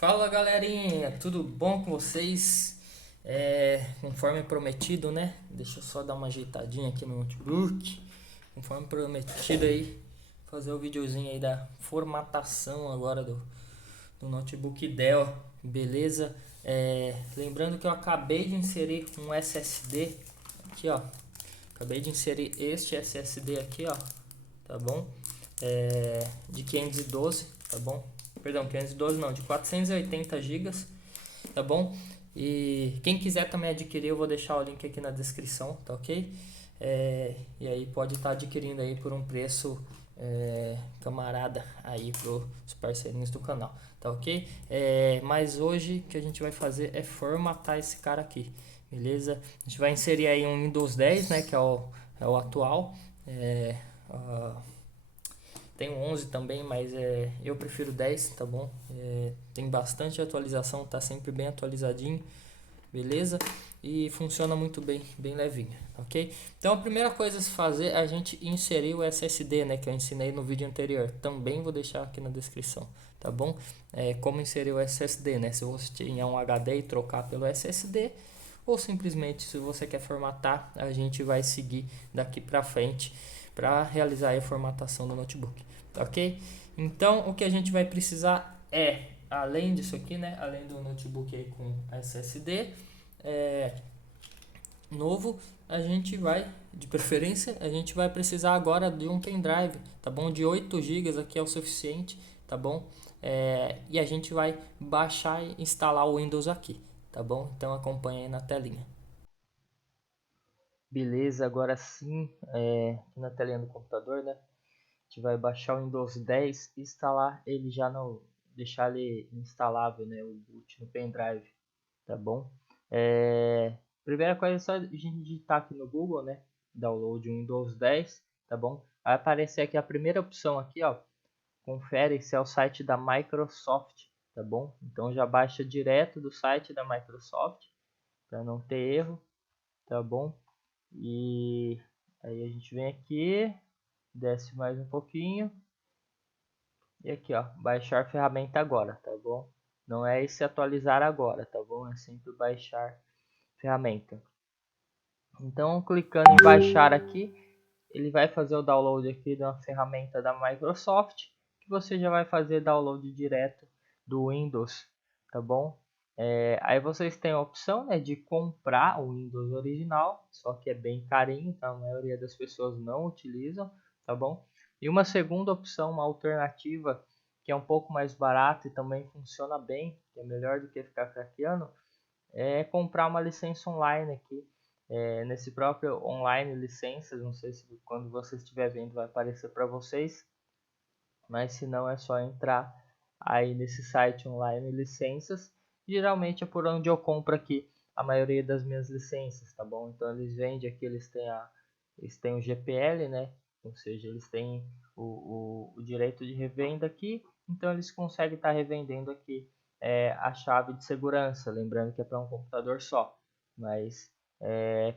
Fala galerinha, tudo bom com vocês? Conforme prometido, né? Deixa eu só dar uma ajeitadinha aqui no notebook. Conforme prometido aí, fazer o videozinho aí da formatação agora do notebook Dell, beleza? Lembrando que eu acabei de inserir um SSD aqui, ó. Acabei de inserir este SSD aqui, ó, tá bom? De 512, tá bom? Perdão, 512 não, de 480 gigas, tá bom? E quem quiser também adquirir, eu vou deixar o link aqui na descrição, tá ok? E aí pode estar adquirindo aí por um preço camarada aí pros parceirinhos do canal, tá ok? Mas hoje o que a gente vai fazer é formatar esse cara aqui, beleza? A gente vai inserir aí um Windows 10, né, que é o atual. Tem o 11 também, mas eu prefiro 10, tá bom? Tem bastante atualização, tá sempre bem atualizadinho, beleza? E funciona muito bem, bem levinho, ok? Então a primeira coisa a se fazer é a gente inserir o SSD, né? Que eu ensinei no vídeo anterior. Também vou deixar aqui na descrição, tá bom? Como inserir o SSD, né? Se você tinha um HD e trocar pelo SSD, ou simplesmente se você quer formatar, a gente vai seguir daqui para frente para realizar a formatação do notebook, ok? Então o que a gente vai precisar além disso aqui, né? Além do notebook aí com SSD novo, a gente vai, de preferência, a gente vai precisar agora de um pendrive, tá bom? De 8 gigas aqui é o suficiente, tá bom? E a gente vai baixar e instalar o Windows aqui, tá bom? Então acompanha aí na telinha. Beleza, agora sim, aqui na telinha do computador, né? A gente vai baixar o Windows 10 e instalar ele já no, deixar ele instalável, né? O boot no pendrive, tá bom? Primeira coisa é só a gente digitar aqui no Google, né? Download Windows 10, tá bom? Vai aparecer aqui a primeira opção aqui, ó. Confere se é o site da Microsoft, tá bom? Então já baixa direto do site da Microsoft para não ter erro, tá bom? E aí a gente vem aqui, desce mais um pouquinho e aqui, ó, baixar ferramenta agora, tá bom? Não é esse atualizar agora, tá bom? É sempre baixar ferramenta. Então, clicando em baixar aqui, ele vai fazer o download aqui de uma ferramenta da Microsoft, que você já vai fazer download direto do Windows, tá bom? Aí vocês têm a opção, né, de comprar o Windows original, só que é bem carinho, tá? A maioria das pessoas não utilizam, tá bom? E uma segunda opção, uma alternativa, que é um pouco mais barata e também funciona bem, que é melhor do que ficar craqueando, é comprar uma licença online aqui. Nesse próprio online licenças, não sei se quando você estiver vendo vai aparecer para vocês, mas se não é só entrar aí nesse site online licenças. Geralmente é por onde eu compro aqui a maioria das minhas licenças, tá bom? Então eles vendem aqui, eles têm o GPL, né? Ou seja, eles têm o direito de revenda aqui, então eles conseguem estar revendendo aqui a chave de segurança, lembrando que é para um computador só, mas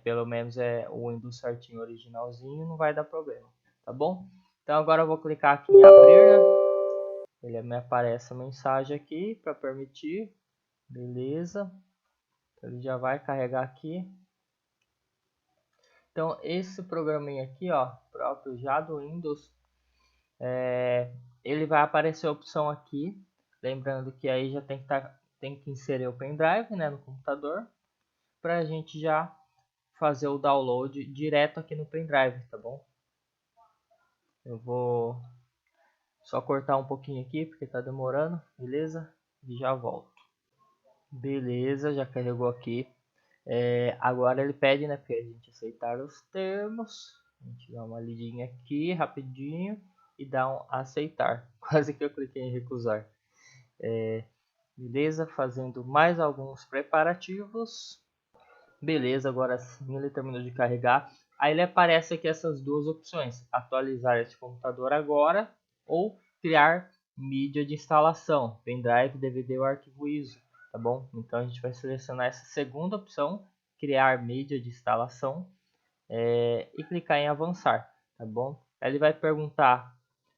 pelo menos o Windows certinho originalzinho, não vai dar problema, tá bom? Então agora eu vou clicar aqui em abrir, né? Ele me aparece a mensagem aqui para permitir, beleza? Então, ele já vai carregar aqui. Então esse programinha aqui, ó, próprio já do Windows, ele vai aparecer a opção aqui, lembrando que aí já tem que inserir o pendrive, né, no computador, para a gente já fazer o download direto aqui no pendrive, tá bom? Eu vou só cortar um pouquinho aqui porque tá demorando, beleza? E já volto. Beleza, já carregou aqui. Agora ele pede, né, pra gente aceitar os termos. A gente dá uma lidinha aqui rapidinho e dá um aceitar. Quase que eu cliquei em recusar. Beleza, fazendo mais alguns preparativos. Beleza, agora sim ele terminou de carregar. Aí ele aparece aqui essas duas opções: atualizar este computador agora ou criar mídia de instalação, pendrive, DVD ou arquivo ISO, tá bom? Então a gente vai selecionar essa segunda opção, criar mídia de instalação, e clicar em avançar, tá bom? Aí ele vai perguntar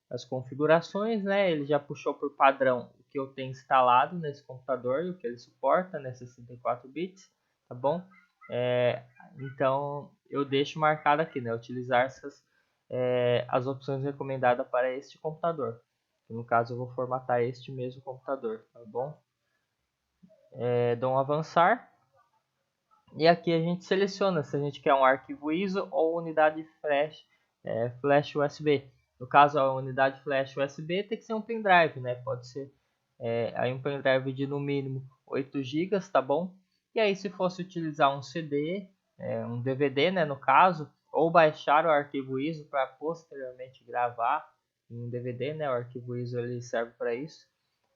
as configurações, né? Ele já puxou por padrão o que eu tenho instalado nesse computador e o que ele suporta, né, 64 bits, tá bom? Então eu deixo marcado aqui, né, utilizar as opções recomendadas para este computador. No caso eu vou formatar este mesmo computador, tá bom? Dou um avançar. E aqui a gente seleciona se a gente quer um arquivo ISO ou unidade flash USB. No caso, a unidade flash USB tem que ser um pendrive, né? Pode ser aí um pendrive de no mínimo 8 GB, tá bom? E aí se fosse utilizar um CD, um DVD, né, no caso, ou baixar o arquivo ISO para posteriormente gravar em um DVD, né? O arquivo ISO ele serve para isso.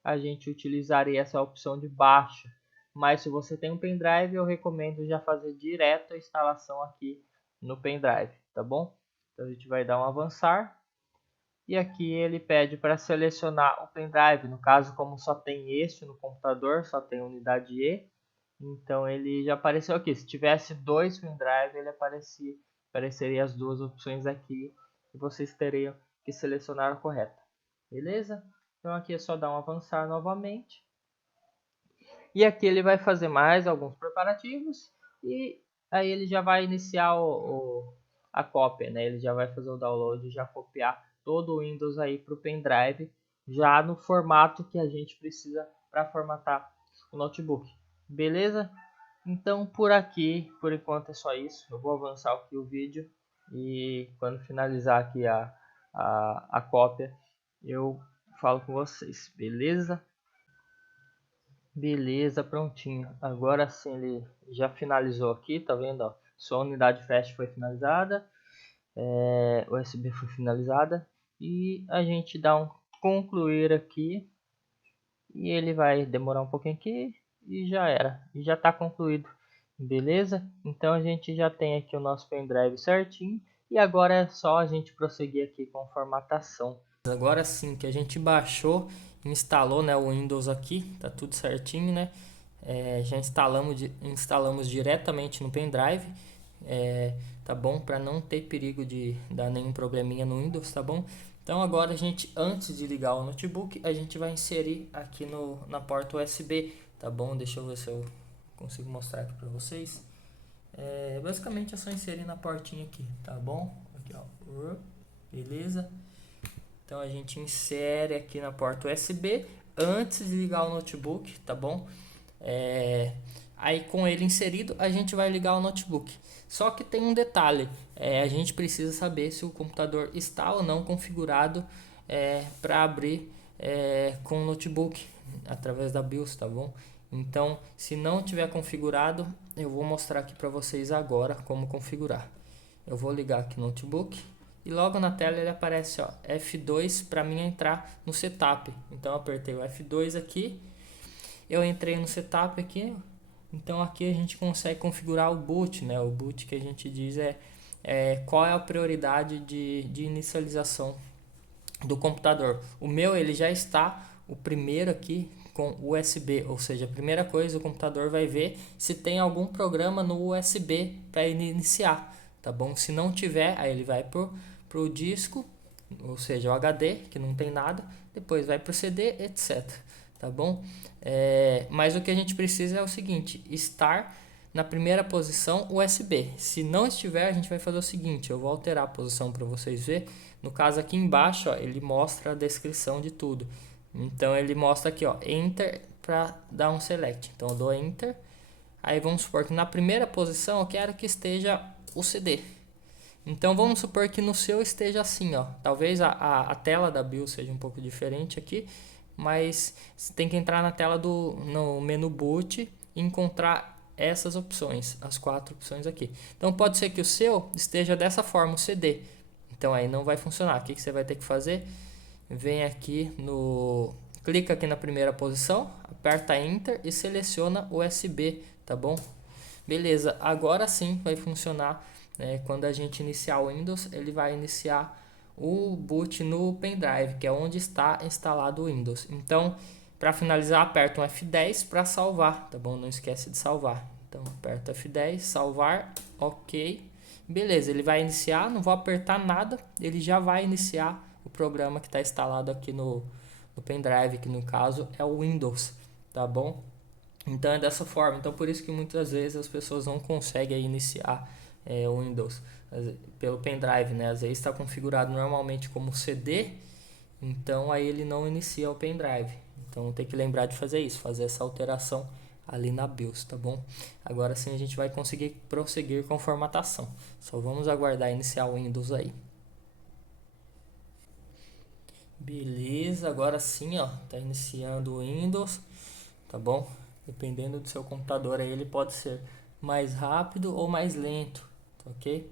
A gente utilizaria essa opção de baixo. Mas se você tem um pendrive, eu recomendo já fazer direto a instalação aqui no pendrive, tá bom? Então a gente vai dar um avançar. E aqui ele pede para selecionar o pendrive. No caso, como só tem este no computador, só tem unidade E. Então ele já apareceu aqui. Se tivesse dois pendrive, ele apareceria as duas opções aqui. E vocês teriam que selecionar a correta. Beleza? Então aqui é só dar um avançar novamente. E aqui ele vai fazer mais alguns preparativos e aí ele já vai iniciar a cópia, né? Ele já vai fazer o download e já copiar todo o Windows aí para o pendrive, já no formato que a gente precisa para formatar o notebook. Beleza? Então por aqui, por enquanto é só isso. Eu vou avançar aqui o vídeo e quando finalizar aqui a cópia, eu falo com vocês, beleza? Beleza, prontinho. Agora sim ele já finalizou aqui, tá vendo? Ó? Sua unidade flash foi finalizada, USB foi finalizada e a gente dá um concluir aqui e ele vai demorar um pouquinho aqui e já era, e já está concluído, beleza? Então a gente já tem aqui o nosso pendrive certinho e agora é só a gente prosseguir aqui com formatação. Agora sim que a gente baixou, instalou, né, o Windows aqui, tá tudo certinho, né? Já instalamos diretamente no pendrive, tá bom? Para não ter perigo de dar nenhum probleminha no Windows, tá bom? Então agora a gente, antes de ligar o notebook, a gente vai inserir aqui na porta USB, tá bom? Deixa eu ver se eu consigo mostrar aqui para vocês. Basicamente é só inserir na portinha aqui, tá bom? Aqui, ó. Beleza? Então a gente insere aqui na porta USB antes de ligar o notebook, tá bom? Aí com ele inserido a gente vai ligar o notebook. Só que tem um detalhe, a gente precisa saber se o computador está ou não configurado para abrir com o notebook através da BIOS, tá bom? Então se não tiver configurado, eu vou mostrar aqui para vocês agora como configurar. Eu vou ligar aqui o notebook. E logo na tela ele aparece, ó, F2 para mim entrar no setup. Então eu apertei o F2 aqui, eu entrei no setup aqui. Então aqui a gente consegue configurar o boot, né? O boot que a gente diz qual é a prioridade de inicialização do computador. O meu ele já está o primeiro aqui com USB, ou seja, a primeira coisa o computador vai ver se tem algum programa no USB para iniciar, tá bom? Se não tiver, aí ele vai pro disco, ou seja, o HD, que não tem nada, depois vai pro CD, etc. Tá bom? Mas o que a gente precisa é o seguinte, estar na primeira posição USB. Se não estiver, a gente vai fazer o seguinte, eu vou alterar a posição para vocês verem. No caso aqui embaixo, ó, ele mostra a descrição de tudo. Então ele mostra aqui, ó, Enter para dar um select. Então eu dou Enter. Aí vamos supor que na primeira posição eu quero que esteja o CD. Então vamos supor que no seu esteja assim, ó. Talvez a tela da BIOS seja um pouco diferente aqui, mas você tem que entrar na tela no menu boot e encontrar essas opções, as 4 opções aqui. Então pode ser que o seu esteja dessa forma, o CD. Então aí não vai funcionar. O que você vai ter que fazer? Vem aqui clica aqui na primeira posição, aperta Enter e seleciona USB, tá bom? Beleza, agora sim vai funcionar. Quando a gente iniciar o Windows, ele vai iniciar o boot no pendrive, que é onde está instalado o Windows. Então, para finalizar, aperta um F10 para salvar, tá bom? Não esquece de salvar. Então, aperta F10, salvar, ok. Beleza, ele vai iniciar, não vou apertar nada, ele já vai iniciar o programa que está instalado aqui no no pendrive, que no caso é o Windows, tá bom? Então é dessa forma. Então por isso que muitas vezes as pessoas não conseguem iniciar o Windows pelo pendrive, né? Às vezes está configurado normalmente como CD, então aí ele não inicia o pendrive. Então tem que lembrar de fazer isso, fazer essa alteração ali na BIOS, tá bom? Agora sim a gente vai conseguir prosseguir com a formatação. Só vamos aguardar iniciar o Windows aí. Beleza, agora sim, ó, tá iniciando o Windows, tá bom? Dependendo do seu computador aí, ele pode ser mais rápido ou mais lento, tá ok?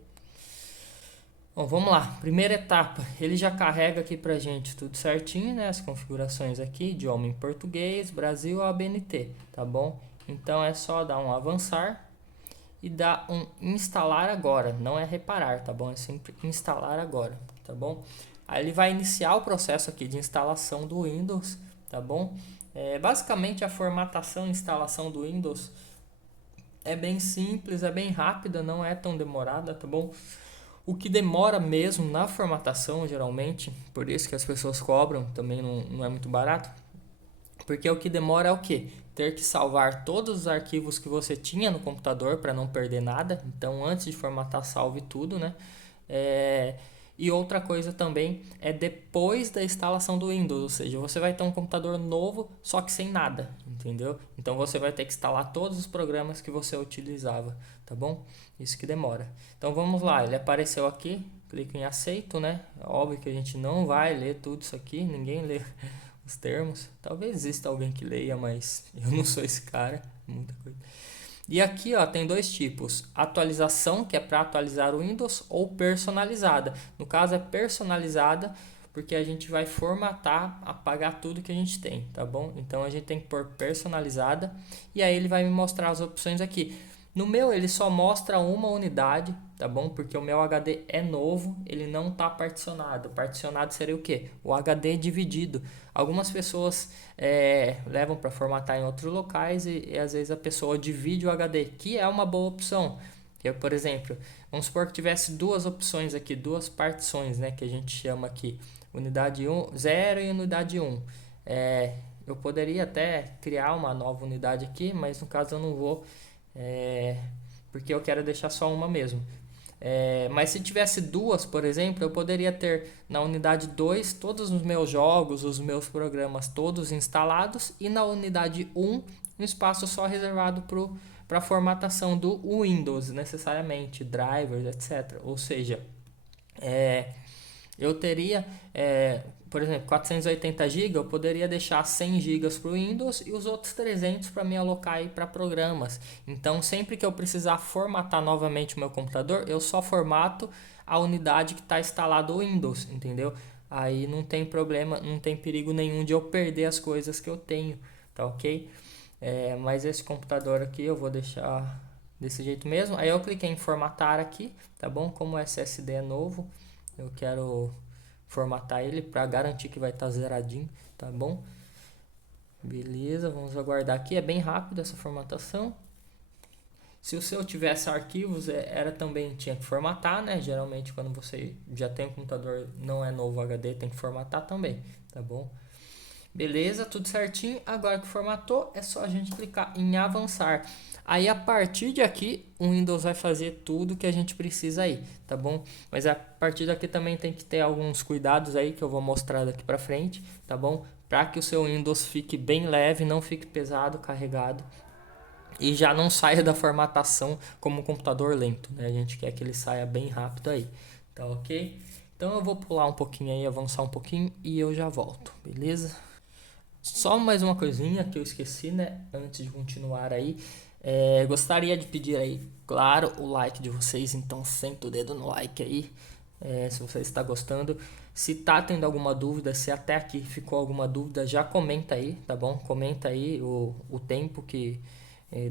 Bom, vamos lá. Primeira etapa, ele já carrega aqui pra gente tudo certinho, né? As configurações aqui, idioma em português, Brasil, ABNT, tá bom? Então é só dar um avançar e dar um instalar agora, não é reparar, tá bom? É sempre instalar agora, tá bom? Aí ele vai iniciar o processo aqui de instalação do Windows, tá bom? Basicamente a formatação e instalação do Windows é bem simples, é bem rápida, não é tão demorada, tá bom? O que demora mesmo na formatação, geralmente, por isso que as pessoas cobram, também não é muito barato, porque o que demora é o quê? Ter que salvar todos os arquivos que você tinha no computador para não perder nada. Então, antes de formatar, salve tudo, né? E outra coisa também é depois da instalação do Windows, ou seja, você vai ter um computador novo, só que sem nada, entendeu? Então você vai ter que instalar todos os programas que você utilizava, tá bom? Isso que demora. Então vamos lá, ele apareceu aqui, clico em aceito, né? Óbvio que a gente não vai ler tudo isso aqui, ninguém lê os termos. Talvez exista alguém que leia, mas eu não sou esse cara, muita coisa. E aqui ó, tem dois tipos, atualização, que é para atualizar o Windows, ou personalizada. No caso é personalizada, porque a gente vai formatar, apagar tudo que a gente tem, tá bom? Então a gente tem que pôr personalizada, e aí ele vai me mostrar as opções aqui. No meu ele só mostra uma unidade, tá bom? Porque o meu HD é novo, ele não está particionado. Particionado seria o quê? O HD dividido. Algumas pessoas levam para formatar em outros locais e às vezes a pessoa divide o HD, que é uma boa opção. Que, por exemplo, vamos supor que tivesse duas opções aqui, duas partições, né, que a gente chama aqui, unidade 0 e unidade 1. Eu poderia até criar uma nova unidade aqui, mas no caso eu não vou, porque eu quero deixar só uma mesmo. Mas se tivesse duas, por exemplo, eu poderia ter na unidade 2 todos os meus jogos, os meus programas todos instalados, e na unidade 1 um espaço só reservado para a formatação do Windows, necessariamente, drivers, etc. Ou seja, eu teria, por exemplo, 480 GB, eu poderia deixar 100 GB para o Windows e os outros 300 para me alocar aí para programas. Então, sempre que eu precisar formatar novamente o meu computador, eu só formato a unidade que está instalado o Windows, entendeu? Aí não tem problema, não tem perigo nenhum de eu perder as coisas que eu tenho, tá ok? Mas esse computador aqui eu vou deixar desse jeito mesmo. Aí eu cliquei em formatar aqui, tá bom? Como o SSD é novo, eu quero formatar ele para garantir que vai estar zeradinho, tá bom? Beleza, vamos aguardar aqui. É bem rápido essa formatação. Se o seu tivesse arquivos, era também tinha que formatar, né? Geralmente quando você já tem um computador, não é novo HD, tem que formatar também, tá bom? Beleza, tudo certinho. Agora que formatou, é só a gente clicar em avançar. Aí a partir de aqui, o Windows vai fazer tudo que a gente precisa aí, tá bom? Mas a partir daqui também tem que ter alguns cuidados aí que eu vou mostrar daqui pra frente, tá bom? Para que o seu Windows fique bem leve, não fique pesado, carregado e já não saia da formatação como um computador lento, né? A gente quer que ele saia bem rápido aí, tá ok? Então eu vou pular um pouquinho aí, avançar um pouquinho e eu já volto, beleza? Só mais uma coisinha que eu esqueci, né? Antes de continuar aí. Gostaria de pedir aí, claro, o like de vocês. Então senta o dedo no like aí, se você está gostando. Se tá tendo alguma dúvida, se até aqui ficou alguma dúvida, já comenta aí, tá bom? Comenta aí o tempo que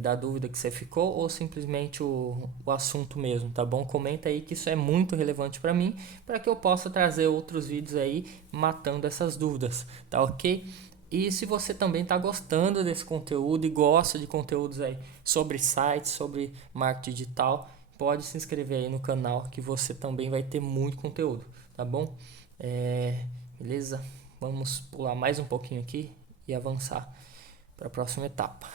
da dúvida que você ficou, ou simplesmente o assunto mesmo, tá bom? Comenta aí que isso é muito relevante para mim, para que eu possa trazer outros vídeos aí matando essas dúvidas, tá ok? E se você também está gostando desse conteúdo e gosta de conteúdos aí sobre sites, sobre marketing digital, pode se inscrever aí no canal que você também vai ter muito conteúdo, tá bom? Beleza? vamos pular mais um pouquinho aqui e avançar para a próxima etapa.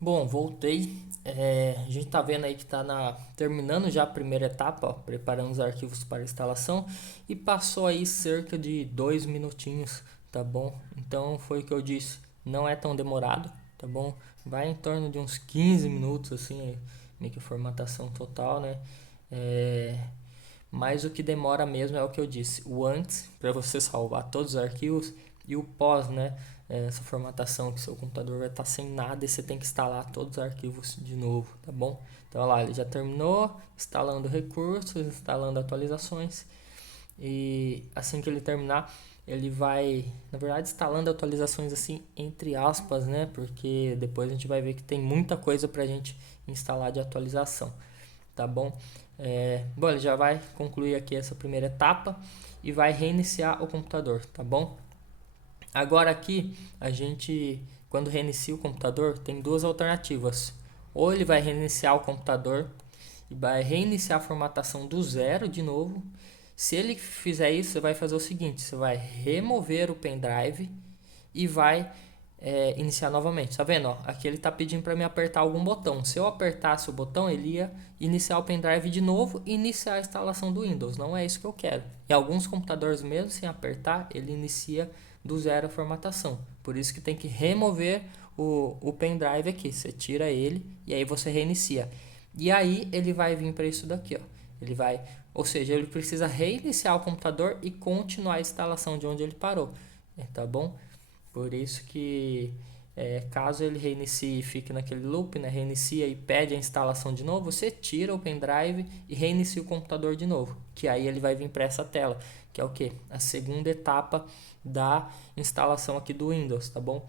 Bom, voltei. A gente tá vendo aí que tá terminando já a primeira etapa, ó, preparando os arquivos para instalação, e passou aí cerca de 2 minutinhos, tá bom? Então foi o que eu disse, não é tão demorado, tá bom? Vai em torno de uns 15 minutos, assim, meio que formatação total, né? Mas o que demora mesmo é o que eu disse, o antes, para você salvar todos os arquivos, e o pós, né? Essa formatação que seu computador vai estar sem nada e você tem que instalar todos os arquivos de novo, tá bom? Então, olha lá, ele já terminou instalando recursos, instalando atualizações, e assim que ele terminar, ele vai, na verdade, instalando atualizações assim, entre aspas, né? Porque depois a gente vai ver que tem muita coisa para a gente instalar de atualização, tá bom? Bom, ele já vai concluir aqui essa primeira etapa e vai reiniciar o computador, tá bom? Agora aqui, a gente, quando reinicia o computador, tem duas alternativas. Ou ele vai reiniciar o computador e vai reiniciar a formatação do zero de novo. Se ele fizer isso, você vai fazer o seguinte, você vai remover o pendrive e vai iniciar novamente. Tá vendo? Ó? Aqui ele está pedindo para me apertar algum botão. Se eu apertasse o botão, ele ia iniciar o pendrive de novo e iniciar a instalação do Windows. Não é isso que eu quero. Em alguns computadores, mesmo sem apertar, ele inicia do zero a formatação. Por isso que tem que remover o pendrive aqui. Você tira ele e aí você reinicia. E aí ele vai vir para isso daqui, ó. Ele vai, ou seja, ele precisa reiniciar o computador e continuar a instalação de onde ele parou, tá bom? Por isso que caso ele reinicie e fique naquele loop, né, reinicia e pede a instalação de novo, você tira o pendrive e reinicia o computador de novo, que aí ele vai vir para essa tela, que é o que? A segunda etapa da instalação aqui do Windows, tá bom?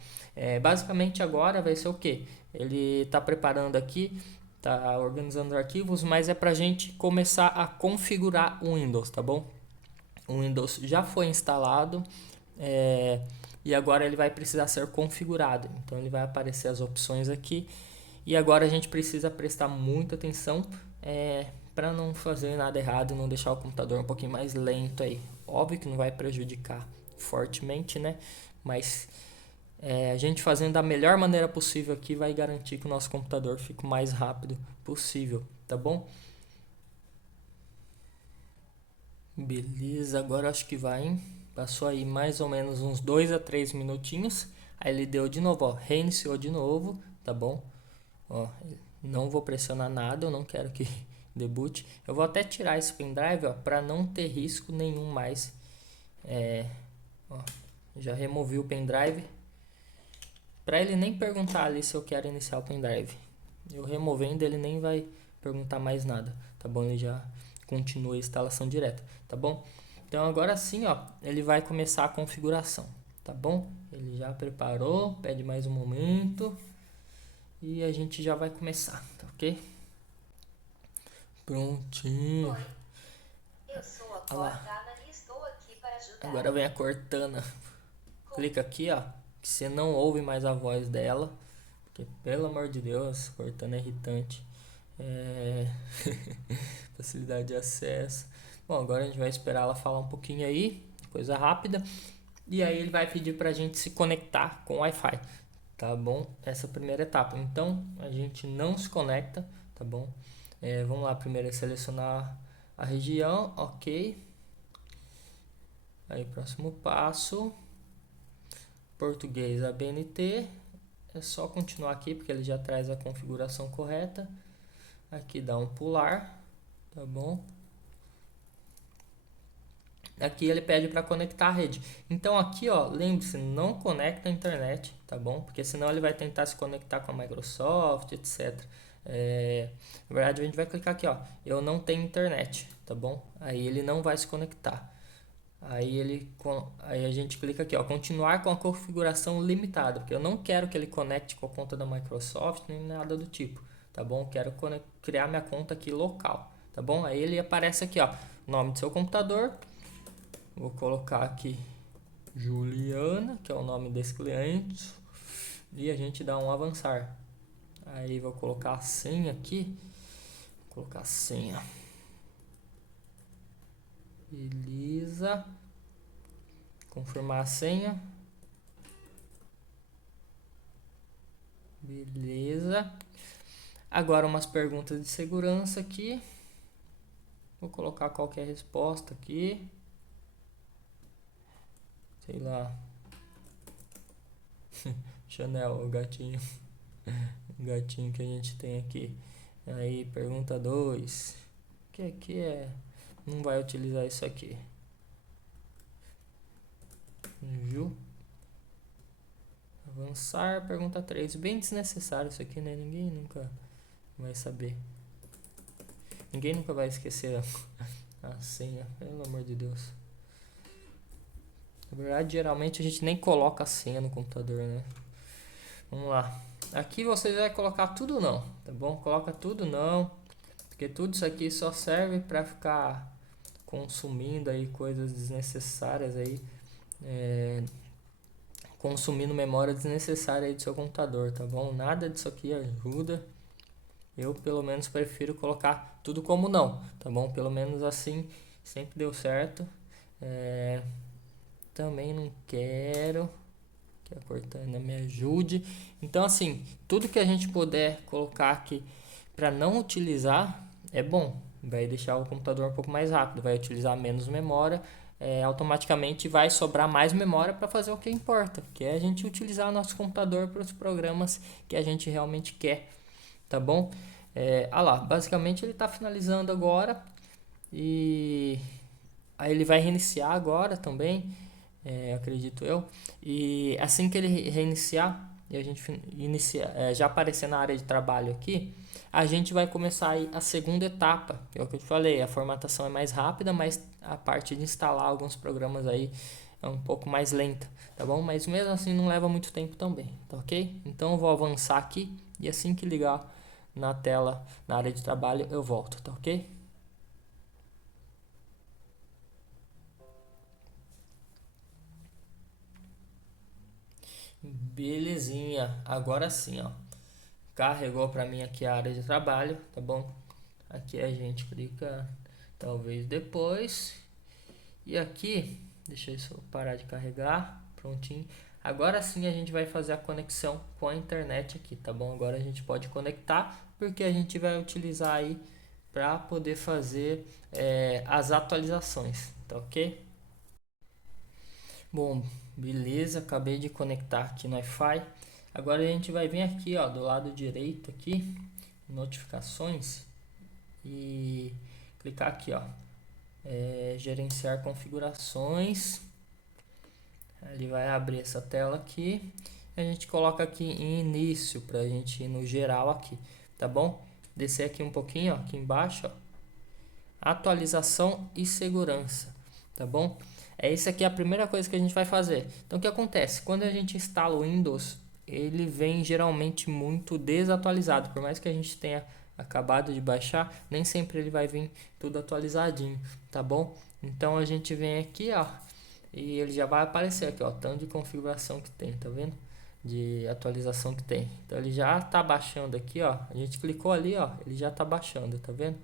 Basicamente agora vai ser o que? Ele está preparando aqui, está organizando os arquivos, mas é para a gente começar a configurar o Windows, tá bom? O Windows já foi instalado, e agora ele vai precisar ser configurado. Então ele vai aparecer as opções aqui. E agora a gente precisa prestar muita atenção para não fazer nada errado e não deixar o computador um pouquinho mais lento aí. Óbvio que não vai prejudicar fortemente, né? Mas a gente fazendo da melhor maneira possível aqui vai garantir que o nosso computador fique o mais rápido possível, tá bom? Beleza, agora acho que vai, hein? Passou aí mais ou menos uns 2 a 3 minutinhos. Aí ele deu de novo, ó, reiniciou de novo, tá bom? Ó, não vou pressionar nada, eu não quero que debute. Eu vou até tirar esse pendrive, ó, para não ter risco nenhum mais. Ó, já removi o pendrive. Para ele nem perguntar ali se eu quero iniciar o pendrive. Eu removendo, ele nem vai perguntar mais nada, tá bom? Ele já continua a instalação direta, tá bom? Então agora sim, ó, ele vai começar a configuração, tá bom? Ele já preparou, pede mais um momento e a gente já vai começar, tá ok? Prontinho. Oi, eu sou a Cortana e estou aqui para ajudar. Agora vem a Cortana. Clica aqui, ó, que você não ouve mais a voz dela, porque pelo amor de Deus, Cortana é irritante. Facilidade de acesso. Bom, agora a gente vai esperar ela falar um pouquinho aí, coisa rápida. E aí ele vai pedir para a gente se conectar com o Wi-Fi, tá bom? Essa é a primeira etapa. Então a gente não se conecta, tá bom? Vamos lá, primeiro é selecionar a região, ok. Aí próximo passo, português ABNT. É só continuar aqui porque ele já traz a configuração correta. Aqui dá um pular, tá bom? Aqui ele pede para conectar a rede. Então aqui, ó, lembre-se, não conecta a internet, tá bom? Porque senão ele vai tentar se conectar com a Microsoft, etc. Na verdade, a gente vai clicar aqui, ó, eu não tenho internet, tá bom? Aí ele não vai se conectar. Aí a gente clica aqui, ó, continuar com a configuração limitada, porque eu não quero que ele conecte com a conta da Microsoft nem nada do tipo, tá bom? Quero criar minha conta aqui local, tá bom? Aí ele aparece aqui, ó, nome do seu computador. Vou colocar aqui Juliana, que é o nome desse cliente, e a gente dá um avançar. Aí vou colocar a senha aqui. Vou colocar a senha. Beleza. confirmar a senha. Beleza. Agora umas perguntas de segurança aqui. Vou colocar qualquer resposta aqui. Sei lá. Chanel, o gatinho. O gatinho que a gente tem aqui. Aí, pergunta 2. O que aqui é? Não vai utilizar isso aqui. Ju. Avançar, pergunta 3. Bem desnecessário isso aqui, né? Ninguém nunca vai saber. Ninguém nunca vai esquecer a senha, pelo amor de Deus. Na verdade, geralmente a gente nem coloca a senha no computador, né? Vamos lá. Aqui você vai colocar tudo não, tá bom? Coloca tudo não, porque tudo isso aqui só serve para ficar consumindo aí coisas desnecessárias aí, consumindo memória desnecessária aí do seu computador, tá bom? Nada disso aqui ajuda. Eu pelo menos prefiro colocar tudo como não, tá bom? Pelo menos assim sempre deu certo. Também não quero que a Cortana me ajude. Então assim, tudo que a gente puder colocar aqui para não utilizar é bom. Vai deixar o computador um pouco mais rápido, vai utilizar menos memória. Automaticamente vai sobrar mais memória para fazer o que importa, que é a gente utilizar nosso computador para os programas que a gente realmente quer, tá bom? Lá, basicamente ele está finalizando agora e aí ele vai reiniciar agora também, acredito eu. E assim que ele reiniciar e a gente inicia, já aparecer na área de trabalho aqui, a gente vai começar aí a segunda etapa, que é o que eu te falei, a formatação é mais rápida, mas a parte de instalar alguns programas aí é um pouco mais lenta, tá bom? Mas mesmo assim não leva muito tempo também, tá ok? Então eu vou avançar aqui e assim que ligar na tela, na área de trabalho, eu volto, tá ok? Belezinha, agora sim, ó. Carregou para mim aqui a área de trabalho, tá bom? Aqui a gente clica, talvez depois. E aqui, deixa eu só parar de carregar, prontinho. Agora sim a gente vai fazer a conexão com a internet aqui, tá bom? Agora a gente pode conectar, porque a gente vai utilizar aí para poder fazer as atualizações, tá ok? Bom, beleza, acabei de conectar aqui no Wi-Fi. Agora a gente vai vir aqui, ó, do lado direito aqui, notificações e clicar aqui, ó, gerenciar configurações. Ele vai abrir essa tela aqui. A gente coloca aqui em início para a gente ir no geral aqui, tá bom? Descer aqui um pouquinho, ó, aqui embaixo, ó, atualização e segurança, tá bom? Isso aqui é a primeira coisa que a gente vai fazer. Então o que acontece? Quando a gente instala o Windows, ele vem geralmente muito desatualizado. Por mais que a gente tenha acabado de baixar, nem sempre ele vai vir tudo atualizadinho, tá bom? Então a gente vem aqui, ó, e ele já vai aparecer aqui, ó, tanto de configuração que tem, tá vendo? De atualização que tem. Então ele já tá baixando aqui, ó. A gente clicou ali, ó, ele já tá baixando, tá vendo?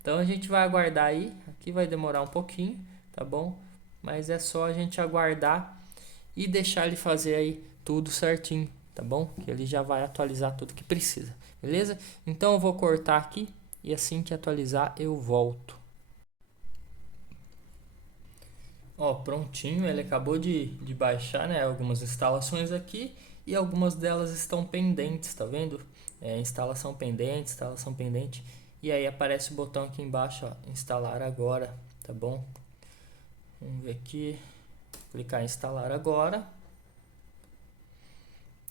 Então a gente vai aguardar aí, aqui vai demorar um pouquinho, tá bom? Mas é só a gente aguardar e deixar ele fazer aí tudo certinho, tá bom? Que ele já vai atualizar tudo que precisa, beleza? Então eu vou cortar aqui e assim que atualizar eu volto. Ó, prontinho, ele acabou de baixar, né, algumas instalações aqui e algumas delas estão pendentes, tá vendo? Instalação pendente. E aí aparece o botão aqui embaixo, ó, instalar agora, tá bom? Vamos ver aqui, clicar em instalar agora.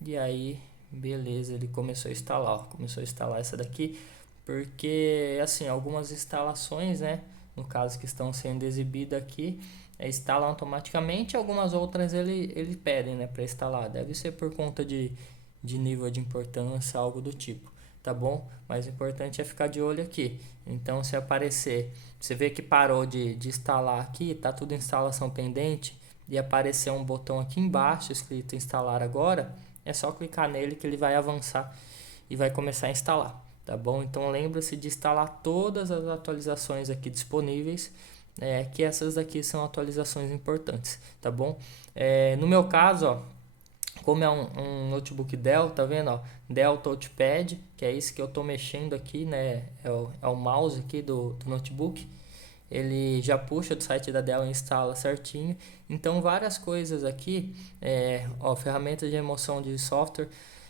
E aí, beleza, ele começou a instalar, ó, começou a instalar essa daqui, porque assim, algumas instalações, né, no caso que estão sendo exibidas aqui, instalam automaticamente, algumas outras ele pedem, né, para instalar. Deve ser por conta de nível de importância, algo do tipo, tá bom? Mas o importante é ficar de olho aqui. Então, se aparecer, você vê que parou de instalar aqui, tá tudo instalação pendente, e aparecer um botão aqui embaixo escrito instalar agora, é só clicar nele que ele vai avançar e vai começar a instalar, tá bom? Então, lembra-se de instalar todas as atualizações aqui disponíveis que essas daqui são atualizações importantes, tá bom? No meu caso, ó, como é um notebook Dell, tá vendo, ó, Dell Touchpad, que é isso que eu tô mexendo aqui, né, é o mouse aqui do notebook. Ele já puxa do site da Dell e instala certinho. Então várias coisas aqui, ó, ferramentas de remoção de software.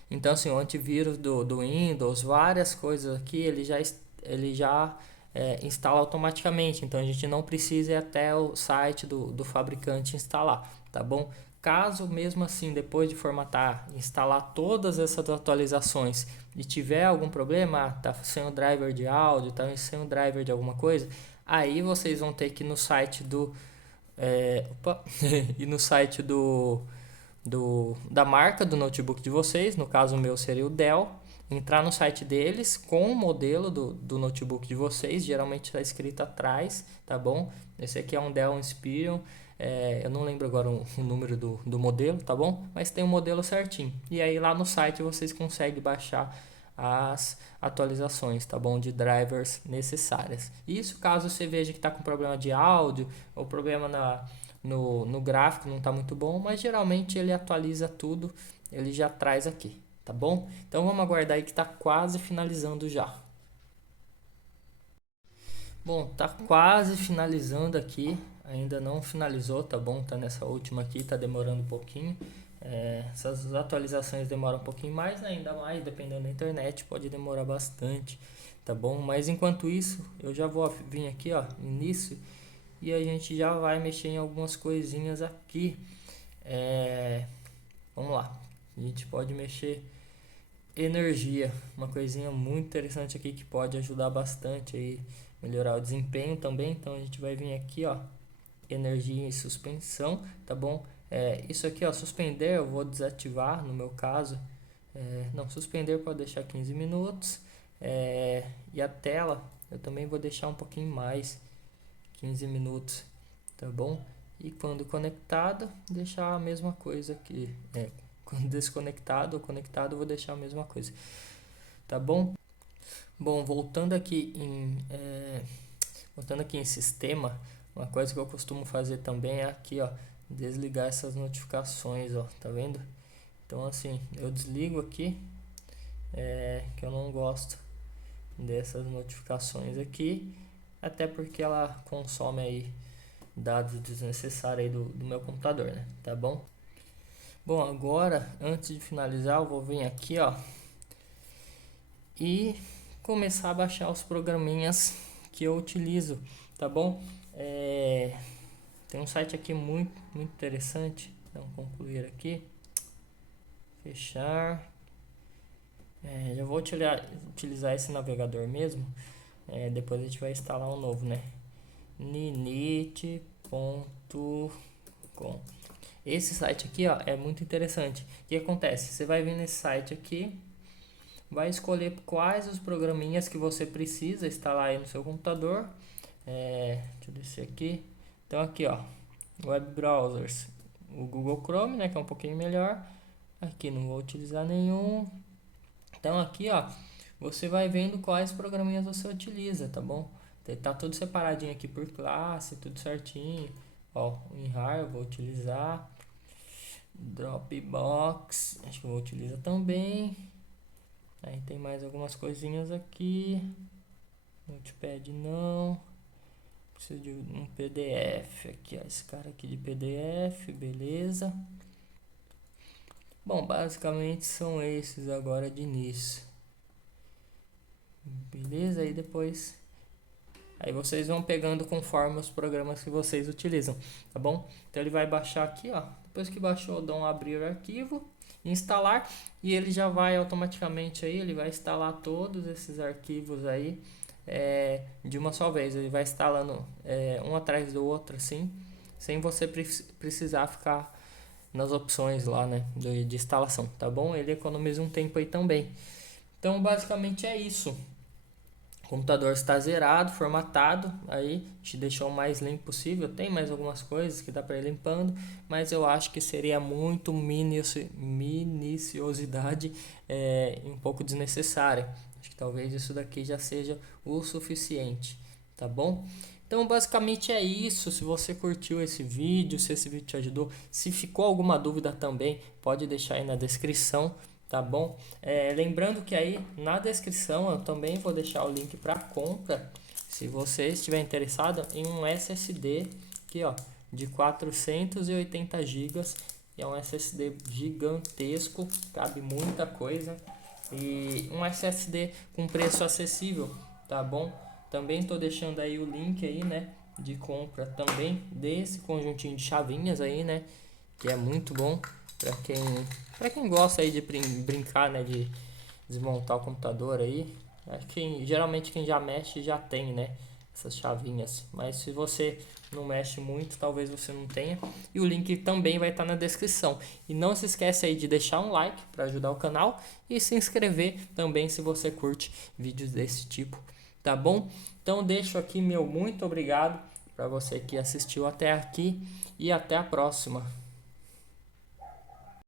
Então assim, o antivírus do Windows, várias coisas aqui ele já instala automaticamente. Então a gente não precisa ir até o site do fabricante instalar, tá bom? Caso mesmo assim, depois de formatar, instalar todas essas atualizações e tiver algum problema, tá sem o driver de áudio, tá sem o driver de alguma coisa, aí vocês vão ter que ir no site e no site da marca do notebook de vocês, no caso o meu seria o Dell, entrar no site deles com o modelo do notebook de vocês, geralmente está escrito atrás, tá bom? Esse aqui é um Dell Inspiron, eu não lembro agora o número do modelo, tá bom? Mas tem o modelo certinho. E aí lá no site vocês conseguem baixar as atualizações, tá bom? De drivers necessárias. Isso caso você veja que está com problema de áudio ou problema no gráfico não está muito bom, mas geralmente ele atualiza tudo, ele já traz aqui, tá bom? Então vamos aguardar aí que está quase finalizando já. Bom, tá quase finalizando aqui, ainda não finalizou, tá bom? Tá nessa última aqui, tá demorando um pouquinho. Essas atualizações demoram um pouquinho mais, né? Ainda mais dependendo da internet, pode demorar bastante, tá bom? Mas enquanto isso, eu já vou vir aqui, ó, início, e a gente já vai mexer em algumas coisinhas aqui. Vamos lá, a gente pode mexer energia, uma coisinha muito interessante aqui que pode ajudar bastante aí, melhorar o desempenho também. Então a gente vai vir aqui, ó, energia e suspensão, tá bom? Isso aqui, ó, suspender eu vou desativar no meu caso. Não, suspender pode deixar 15 minutos. E a tela eu também vou deixar um pouquinho mais, 15 minutos, tá bom? E quando conectado, deixar a mesma coisa aqui. Quando desconectado ou conectado, eu vou deixar a mesma coisa, tá bom? Bom, voltando aqui em sistema, uma coisa que eu costumo fazer também é aqui, ó, desligar essas notificações, ó, tá vendo? Então assim, eu desligo aqui, que eu não gosto dessas notificações aqui, até porque ela consome aí dados desnecessários aí do meu computador, né? Tá bom? Bom, agora, antes de finalizar, eu vou vir aqui, ó, e começar a baixar os programinhas que eu utilizo, tá bom? Tem um site aqui muito interessante. Então, concluir aqui, fechar. Já vou utilizar esse navegador mesmo. Depois a gente vai instalar um novo, né? ninit.com. Esse site aqui, ó, é muito interessante. O que acontece? Você vai vir nesse site aqui, vai escolher quais os programinhas que você precisa instalar aí no seu computador. Deixa eu descer aqui. Então aqui, ó, web browsers, o Google Chrome, né, que é um pouquinho melhor. Aqui não vou utilizar nenhum. Então aqui, ó, você vai vendo quais programinhas você utiliza, tá bom? Tá tudo separadinho aqui por classe, tudo certinho. Ó, o WinRAR eu vou utilizar. Dropbox, acho que eu vou utilizar também. Aí tem mais algumas coisinhas aqui. Notepad não. Preciso de um PDF aqui, ó. Esse cara aqui de PDF, beleza. Bom, basicamente são esses agora de início. Beleza? Aí depois... Aí vocês vão pegando conforme os programas que vocês utilizam, tá bom? Então ele vai baixar aqui, ó. Depois que baixou, dá um abrir arquivo, instalar, e ele já vai automaticamente aí, ele vai instalar todos esses arquivos aí de uma só vez. Ele vai instalando um atrás do outro assim, sem você precisar ficar nas opções lá, né, de instalação, tá bom? Ele economiza um tempo aí também. Então basicamente é isso. O computador está zerado, formatado, aí te deixou o mais limpo possível. Tem mais algumas coisas que dá para ir limpando, mas eu acho que seria muito minuciosidade e um pouco desnecessária. Acho que talvez isso daqui já seja o suficiente, tá bom? Então basicamente é isso. Se você curtiu esse vídeo, se esse vídeo te ajudou, se ficou alguma dúvida também, pode deixar aí na descrição, tá bom? Lembrando que aí na descrição eu também vou deixar o link para compra, se você estiver interessado em um SSD aqui, ó, de 480 GB. É um SSD gigantesco, cabe muita coisa, e um SSD com preço acessível, tá bom? Também estou deixando aí o link aí, né, de compra também desse conjuntinho de chavinhas aí, né, que é muito bom para quem gosta aí de brincar, né, de desmontar o computador aí. Geralmente quem já mexe já tem, né, essas chavinhas, mas se você não mexe muito, talvez você não tenha, e o link também vai estar na descrição. E não se esquece aí de deixar um like para ajudar o canal e se inscrever também se você curte vídeos desse tipo, tá bom? Então deixo aqui meu muito obrigado para você que assistiu até aqui e até a próxima.